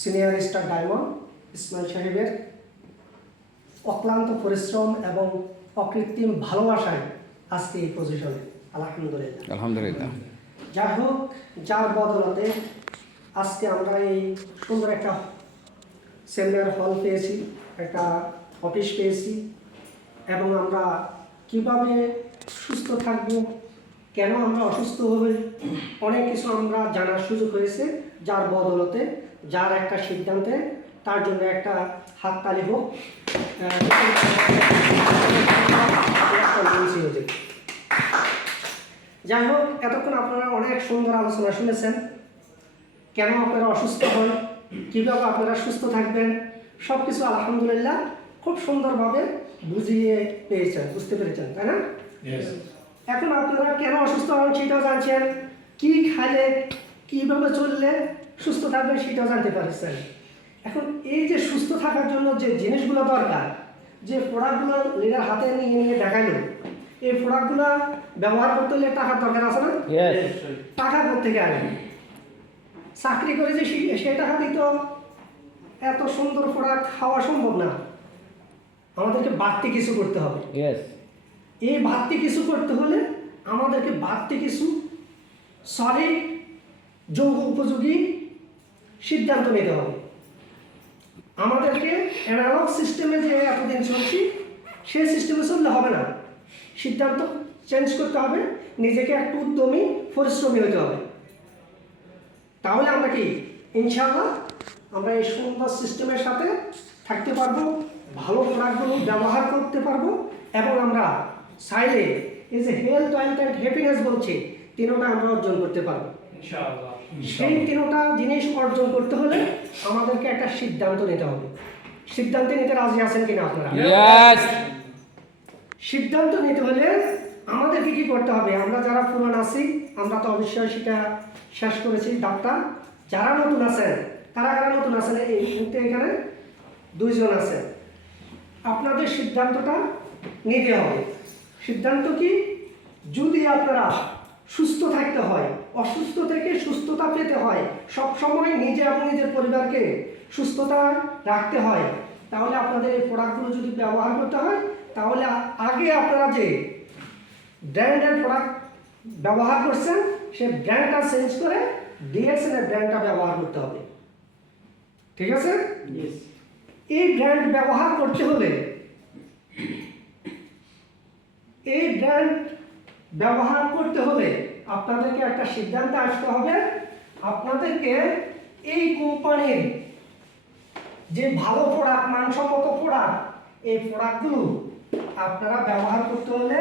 Senior star diamond Ismail সাহেবের অক্লান্ত পরিশ্রম এবং অকৃত্রিম ভালোবাসায় আজকে এই পজিশনে আলহামদুলিল্লাহ। যাই হোক, যার বদলতে আজকে আমরা এই সুন্দর একটা সেমিনার হল পেয়েছি, একটা অফিস পেয়েছি, এবং আমরা কিভাবে সুস্থ থাকবো, কেন আমরা অসুস্থ হবে, অনেক কিছু আমরা জানার সুযোগ হয়েছে। যার বদলতে, যার একটা সিদ্ধান্তে, তার জন্য একটা হাততালি হোক। যাই হোক, এতক্ষণ আপনারা অনেক সুন্দর আলোচনা শুনেছেন। কেন আপনারা অসুস্থ হন, কীভাবে আপনারা সুস্থ থাকবেন, সব কিছু আলহামদুলিল্লাহ খুব সুন্দরভাবে বুঝিয়ে পেয়েছেন, বুঝতে পেরেছেন, তাই না? এখন আপনারা কেন অসুস্থ হন সেটাও জানছেন, কী খাইলে কীভাবে চললে সুস্থ থাকবেন সেটাও জানতে পারছেন। এখন এই যে সুস্থ থাকার জন্য যে জিনিসগুলো দরকার, যে প্রোডাক্টগুলো লিডার হাতে নিয়ে দেখাইলো, এই প্রোডাক্টগুলো ব্যবহার করতে হলে টাকার দরকার আছে না? টাকা কোত্থেকে আনে? চাকরি করে যে সে টাকা দিত এত সুন্দর প্রোডাক্ট খাওয়া সম্ভব না। আমাদেরকে বাড়তি কিছু করতে হবে। এই বাড়তি কিছু করতে হলে আমাদেরকে বাড়তি কিছু সলিড যোগ উপযোগী সিদ্ধান্ত নিতে হবে। আমাদেরকে অ্যানালগ সিস্টেমে যে এতদিন চলছি সেই সিস্টেমে চললে হবে না, সিদ্ধান্ত চেঞ্জ করতে হবে, নিজেকে একটু উদ্যমী পরিশ্রমী হতে হবে। তাহলে আমরা কি ইনশাআল্লাহ আমরা এই সুন্দর সিস্টেমের সাথে থাকতে পারবো, ভালো প্রোডাক্টগুলো ব্যবহার করতে পারবো, এবং আমরা চাইলে এই যে হেলথ, ওয়েলথ অ্যান্ড হ্যাপিনেস বলছি, তিনোটা আমরা অর্জন করতে পারবো ইনশাআল্লাহ। সেই তিনোটা জিনিস অর্জন করতে হলে আমাদেরকে একটা সিদ্ধান্ত নিতে হবে। সিদ্ধান্ত নিতে রাজি আছেন কিনা আপনারা? সিদ্ধান্ত নিতে হলে আমাদেরকে কি করতে হবে? আমরা যারা পুরান আছি আমরা তো অবশ্যই সেটা শেষ করেছি ডাক্তার। যারা নতুন আছেন, কারা নতুন আছেন? এই মুহূর্তে এখানে 2 জন আছেন। আপনাদের সিদ্ধান্তটা নিতে হবে। সিদ্ধান্ত কি? যদি আপনারা সুস্থ থাকতে হয়, অসুস্থ থেকে সুস্থতা পেতে হয়, সব সময় নিজে এবং নিজের পরিবারকে সুস্থতা রাখতে হয়, তাহলে আপনাদের এই প্রোডাক্টগুলো যদি ব্যবহার করতে হয়, তাহলে আগে আপনারা যে ব্র্যান্ডের প্রোডাক্ট ব্যবহার করছেন সে ব্র্যান্ডটা চেঞ্জ করে ডিএসএন এর ব্র্যান্ডটা ব্যবহার করতে হবে। ঠিক আছে? এই ব্র্যান্ড ব্যবহার করতে হলে, এই ব্র্যান্ড ব্যবহার করতে হলে আপনাদেরকে একটা সিদ্ধান্তে আসতে হবে। আপনাদেরকে এই কোম্পানির যে ভালো প্রোডাক্ট, মানসম্মত প্রোডাক্ট, এই প্রোডাক্টগুলো আপনারা ব্যবহার করতে হলে